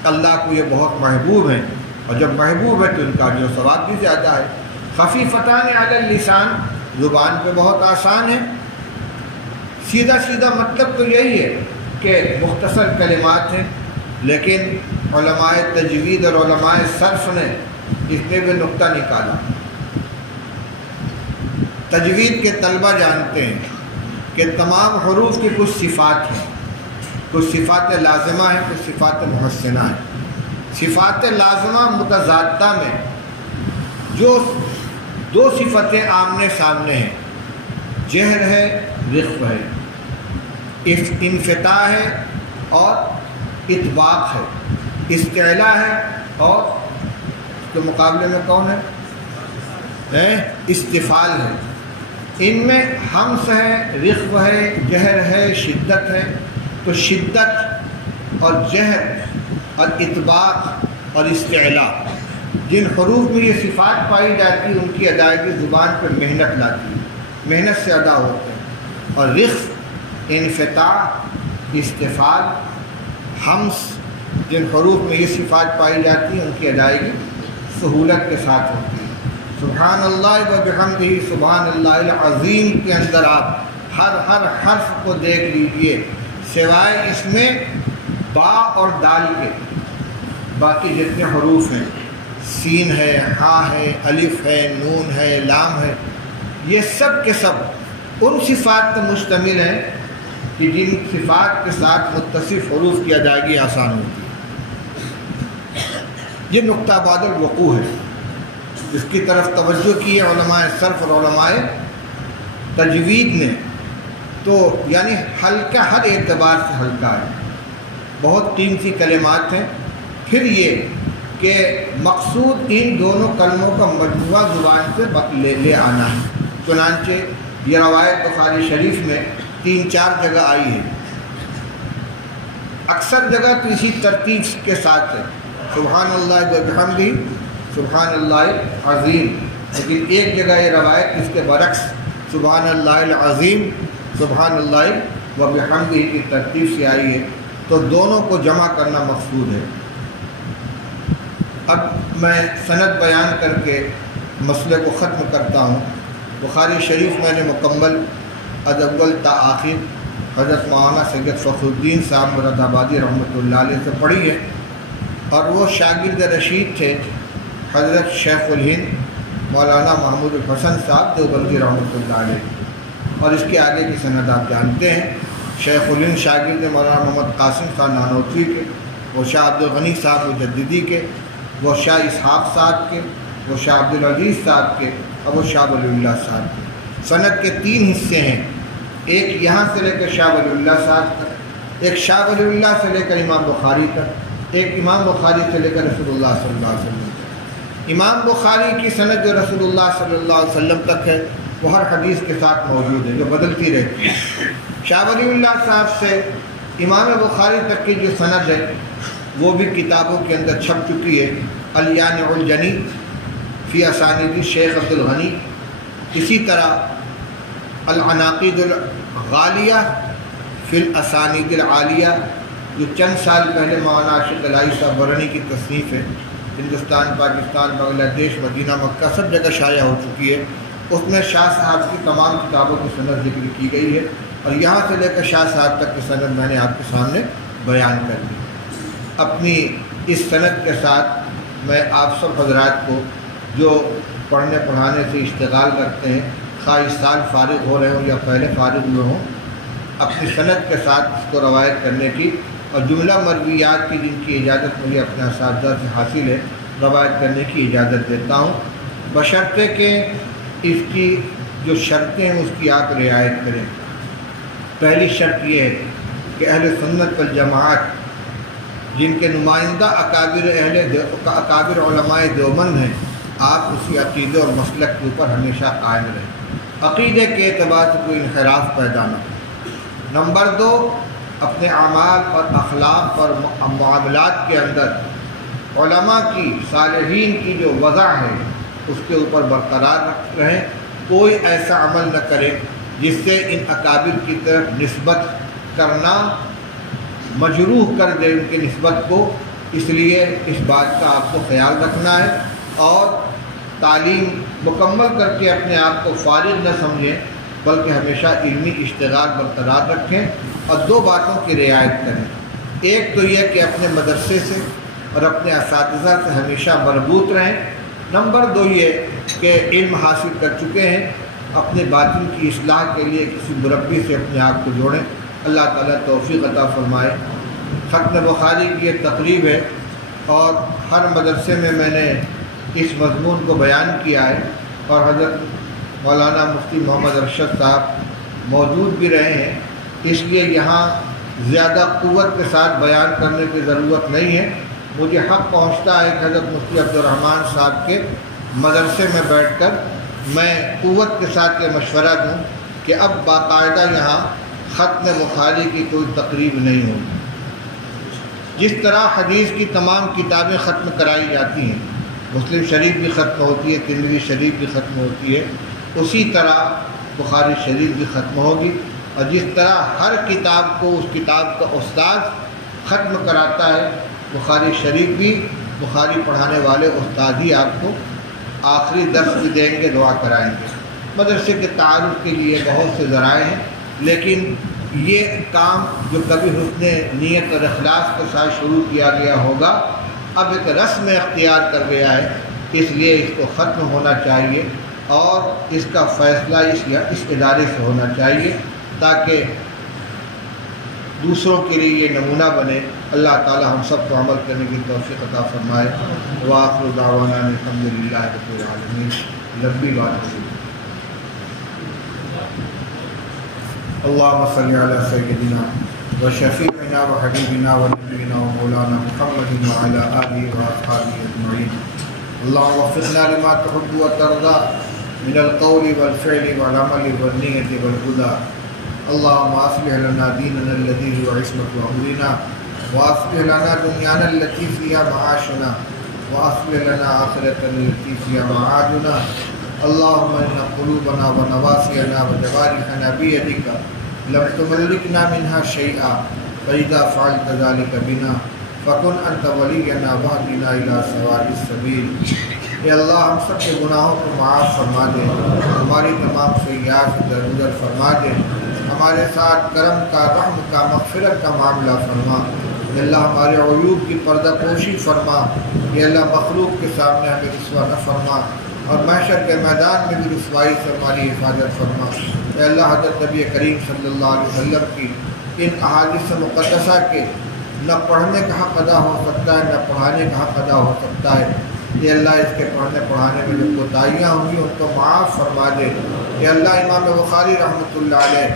اللہ کو یہ بہت محبوب ہیں، اور جب محبوب ہے تو ان کا اجر و ثواب بھی زیادہ ہے۔ خفیفتان علی اللسان، زبان پہ بہت آسان ہے۔ سیدھا سیدھا مطلب تو یہی ہے کہ مختصر کلمات ہیں، لیکن علماء تجوید اور علماء صرف نے اس میں بھی نقطہ نکالا۔ تجوید کے طلبہ جانتے ہیں کہ تمام حروف کی کچھ صفات ہیں، کچھ صفات لازمہ ہیں، کچھ صفات محسنہ ہیں۔ صفات لازمہ متضادہ میں جو دو صفتیں آمنے سامنے ہیں، جہر ہے، رخو ہے، انفتاح ہے اور اطباق ہے، استعلاء ہے اور اس کے مقابلے میں کون ہے؟ استفال ہے۔ ان میں حمس ہے، رخو ہے، جہر ہے، شدت ہے۔ تو شدت اور جہر اور اطباق اور استعلاء، جن حروف میں یہ صفات پائی جاتی ہیں ان کی ادائیگی زبان پر محنت لاتی ہے، محنت سے ادا ہوتے ہیں۔ اور رخو، انفتاح، استفال، حمس، جن حروف میں یہ صفات پائی جاتی ہیں ان کی ادائیگی سہولت کے ساتھ ہوتی ہے۔ سبحان اللہ و بحمدہ سبحان اللہ العظیم کے اندر آپ ہر حرف کو دیکھ لیجئے، سوائے اس میں با اور دال کے باقی جتنے حروف ہیں، سین ہے، ہا ہے، الف ہے، نون ہے، لام ہے، یہ سب کے سب ان صفات پر مشتمل ہیں کہ جن صفات کے ساتھ متصف حروف کی ادائیگی آسان ہوتی ہے۔ یہ نقطہ بعد الوقوع ہے، اس کی طرف توجہ کی ہے علماء صرف اور علماء تجوید نے، تو یعنی ہلکا ہر اعتبار سے ہلکا ہے، بہت قیمتی کلمات ہیں۔ پھر یہ کہ مقصود ان دونوں کلموں کا مجموعہ زبان سے لے آنا ہے۔ چنانچہ یہ روایت بخاری شریف میں 3-4 جگہ آئی ہے، اکثر جگہ تو اسی ترتیب کے ساتھ ہے، سبحان اللہ و بحمدہ سبحان اللہ عظیم، لیکن ایک جگہ یہ روایت اس کے برعکس سبحان اللہ العظیم سبحان اللہ و بحمدہ کی ترتیب سے آئی ہے، تو دونوں کو جمع کرنا مقصود ہے۔ اب میں سند بیان کر کے مسئلے کو ختم کرتا ہوں۔ بخاری شریف میں نے مکمل از اول تا آخر حضرت مولانا سید فخر الدین صاحب مراد آبادی رحمۃ اللہ علیہ سے پڑھی ہے، اور وہ شاگرد رشید تھے حضرت شیخ الہند مولانا محمود الحسن صاحب دیوبندی رحمۃ اللہ علیہ، اور اس کے آگے کی سند آپ جانتے ہیں۔ شیخ الہند شاگرد مولانا محمد قاسم صاحب نانوتوی کے، وہ شاہ عبدالغنی صاحب مجددی کے، وہ شاہ اسحاق صاحب کے، وہ شاہ عبدالعزیز صاحب کے، اور وہ شاہ ولی اللہ صاحب کے۔ سند کے 3 حصے ہیں، ایک یہاں سے لے کر شاہ ولی اللہ صاحب تک، ایک شاہ ولی اللہ سے لے کر امام بخاری تک، ایک امام بخاری سے لے کر رسول اللہ صلی اللہ علیہ وسلم تک۔ امام بخاری کی سند جو رسول اللہ صلی اللہ علیہ وسلم تک ہے وہ ہر حدیث کے ساتھ موجود ہے، جو بدلتی رہتی ہے۔ شاہ ولی اللہ صاحب سے امام بخاری تک کی جو سند ہے وہ بھی کتابوں کے اندر چھپ چکی ہے، الیانع الجنی فی اسانید شیخ عبدالغنی، اسی طرح العناقید الغالیہ فی الاسانید العالیہ، جو چند سال پہلے مولانا عاشق الہی صاحب برنی کی تصنیف ہے، ہندوستان، پاکستان، بنگلہ دیش، مدینہ، مکہ سب جگہ شائع ہو چکی ہے۔ اس میں شاہ صاحب کی تمام کتابوں کی سند ذکر کی گئی ہے، اور یہاں سے لے کر شاہ صاحب تک کی سند میں نے آپ کے سامنے بیان کر دی۔ اپنی اس سند کے ساتھ میں آپ سب حضرات کو جو پڑھنے پڑھانے سے اشتغال رکھتے ہیں، خواہ اس سال فارغ ہو رہے ہوں یا پہلے فارغ ہوئے ہوں، اپنی سند کے ساتھ اس کو روایت کرنے کی اور جملہ مرویات کی جن کی اجازت مجھے اپنے اساتذہ سے حاصل ہے روایت کرنے کی اجازت دیتا ہوں، بشرطے کہ اس کی جو شرطیں ہیں اس کی آپ رعایت کریں۔ پہلی شرط یہ ہے کہ اہل سنت والجماعت جن کے نمائندہ اکابر علماء دیوبند ہیں، آپ اسی عقیدے اور مسلک کے اوپر ہمیشہ قائم رہیں، عقیدے کے اعتبار سے کوئی انحراف پیدا نہ ہو۔ نمبر 2، اپنے اعمال اور اخلاق اور معاملات کے اندر علماء کی، صالحین کی جو وضع ہے اس کے اوپر برقرار رہیں، کوئی ایسا عمل نہ کریں جس سے ان اکابر کی طرف نسبت کرنا مجروح کر دے ان کی نسبت کو، اس لیے اس بات کا آپ کو خیال رکھنا ہے، اور تعلیم مکمل کر کے اپنے آپ کو فارغ نہ سمجھیں بلکہ ہمیشہ علمی اشتغال برقرار رکھیں، اور 2 باتوں کی رعایت کریں۔ ایک تو یہ کہ اپنے مدرسے سے اور اپنے اساتذہ سے ہمیشہ مربوط رہیں۔ نمبر 2 یہ کہ علم حاصل کر چکے ہیں، اپنے باطن کی اصلاح کے لیے کسی مربی سے اپنے آپ کو جوڑیں۔ اللہ تعالیٰ توفیق عطا فرمائے۔ ختم بخاری کی یہ تقریب ہے، اور ہر مدرسے میں میں نے اس مضمون کو بیان کیا ہے، اور حضرت مولانا مفتی محمد ارشد صاحب موجود بھی رہے ہیں، اس لیے یہاں زیادہ قوت کے ساتھ بیان کرنے کی ضرورت نہیں ہے۔ مجھے حق پہنچتا ہے کہ حضرت مفتی عبدالرحمن صاحب کے مدرسے میں بیٹھ کر میں قوت کے ساتھ یہ مشورہ دوں کہ اب باقاعدہ یہاں ختم بخاری کی کوئی تقریب نہیں ہوگی۔ جس طرح حدیث کی تمام کتابیں ختم کرائی جاتی ہیں، مسلم شریف بھی ختم ہوتی ہے، ترمذی شریف بھی ختم ہوتی ہے، اسی طرح بخاری شریف بھی ختم ہوگی، اور جس طرح ہر کتاب کو اس کتاب کا استاد ختم کراتا ہے، بخاری شریف بھی بخاری پڑھانے والے استاد ہی آپ کو آخری درس بھی دیں گے، دعا کرائیں گے۔ مدرسے کے تعارف کے لیے بہت سے ذرائع ہیں، لیکن یہ کام جو کبھی حسن نیت اور اخلاص کے ساتھ شروع کیا گیا ہوگا، اب ایک رسم اختیار کر گیا ہے، اس لیے اس کو ختم ہونا چاہیے، اور اس کا فیصلہ اس ادارے سے ہونا چاہیے تاکہ دوسروں کے لیے یہ نمونہ بنے۔ اللہ تعالی ہم سب کو عمل کرنے کی توفیق عطا فرمائے۔ وآخر دعوانا الحمدللہ رب العالمین۔ لمبی بات ہے۔ اللہم صلی علی سیدنا وشفیعنا وحبیبنا ونبینا ومولانا محمد وعلی آلہ واصحابہ اجمعین۔ اللہم وفقنا لما تحب وترضى من القول والفعل والعمل والنیت والهدى۔ اللہم اصلح لنا دیننا الذی هو عصمۃ امرنا، واصلح لنا دنیانا التي فيها معاشنا، واصلح لنا آخرتنا التي فيها معادنا۔ اللهم ان قلوبنا ونواسينا وجوارحنا بيدك لم تملكنا منها شيئا، فإذا فعلت ذلك بنا فكن انت ولينا واهدنا الى سواء السبيل۔ اے اللہ ہم سب کے گناہوں کو معاف فرما دے، ہماری تمام سیئات سے درگزر فرما دے، ہمارے ساتھ کرم کا، رحم کا، مغفرت کا معاملہ فرما۔ اے اللہ ہمارے عیوب کی پردہ پوشی فرما۔ اے اللہ مخلوق کے سامنے ہمیں رسوا نہ فرما، اور محشر کے میدان میں بھی رسوائی سے ہماری حفاظت فرما۔ اے اللہ حضرت نبی کریم صلی اللہ علیہ وسلم کی ان احادیث مقدسہ کے نہ پڑھنے کا حق ادا ہو سکتا ہے، نہ پڑھانے کا حق ادا ہو سکتا ہے۔ اے اللہ اس کے پڑھنے پڑھانے میں جو کوتاہیاں ہوں گی ان کو معاف فرما دے۔ اے اللہ امام بخاری رحمۃ اللہ علیہ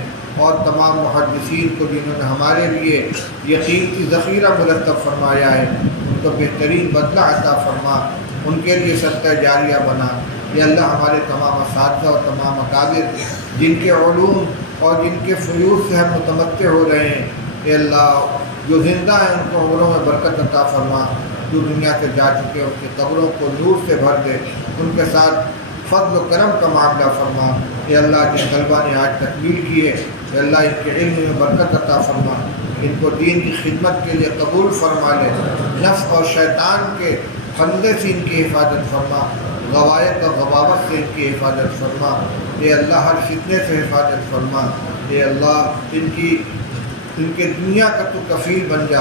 اور تمام محدثین کو جنہوں نے ہمارے لیے یقین کی ذخیرہ مرتب فرمایا ہے، ان کو بہترین بدلہ عطا فرما، ان کے لیے صدقہ جاریہ بنا۔ یا اللہ ہمارے تمام اساتذہ اور تمام اکابر جن کے علوم اور جن کے فیوض سے ہم متمتع ہو رہے ہیں، اے اللہ جو زندہ ہیں ان کو عمروں میں برکت عطا فرما، جو دنیا سے جا چکے ان کی قبروں کو نور سے بھر دے، ان کے ساتھ فضل و کرم کا معاملہ فرما۔ اے اللہ جن طلبہ نے آج تکمیل کی ہے، اے اللہ ان کے علم میں برکت عطا فرما، ان کو دین کی خدمت کے لیے قبول فرما لے، نفس اور شیطان کے فندے سے ان کی حفاظت فرما، غوایت اور غباوت سے ان کی حفاظت فرما۔ اے اللہ ہر فتنے سے حفاظت فرما۔ اے اللہ ان کے دنیا کا تو کفیل بن جا،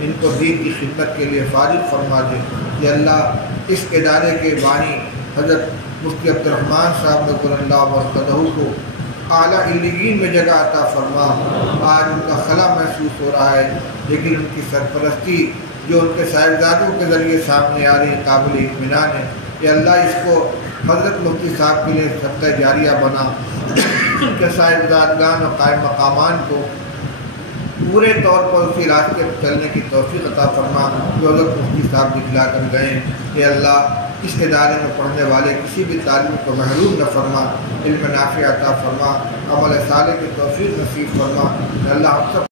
ان کو دین کی خدمت کے لیے فارغ فرما دے۔ اے اللہ اس ادارے کے بانی حضرت مفتی عبدالرحمن صاحب نور اللہ مرقدہ کو اعلیٰ علیین میں جگہ عطا فرما۔ آج ان کا خلا محسوس ہو رہا ہے، لیکن ان کی سرپرستی جو ان کے صاحبزادوں کے ذریعے سامنے آ رہی ہے قابل اطمینان ہے۔ کہ اللہ اس کو حضرت مفتی صاحب کے لیے صدقہ جاریہ بنا، ان کے صاحبزادگان اور قائم مقامان کو پورے طور پر اسی راستے پر چلنے کی توفیق عطا فرما جو حضرت مفتی صاحب دکھلا کر گئے۔ کہ اللہ اس ادارے میں پڑھنے والے کسی بھی طالب کو محروم نہ فرما، علم نافع عطا فرما، عمل صالح کی توفیق نصیب فرما۔ اللہ ہم سب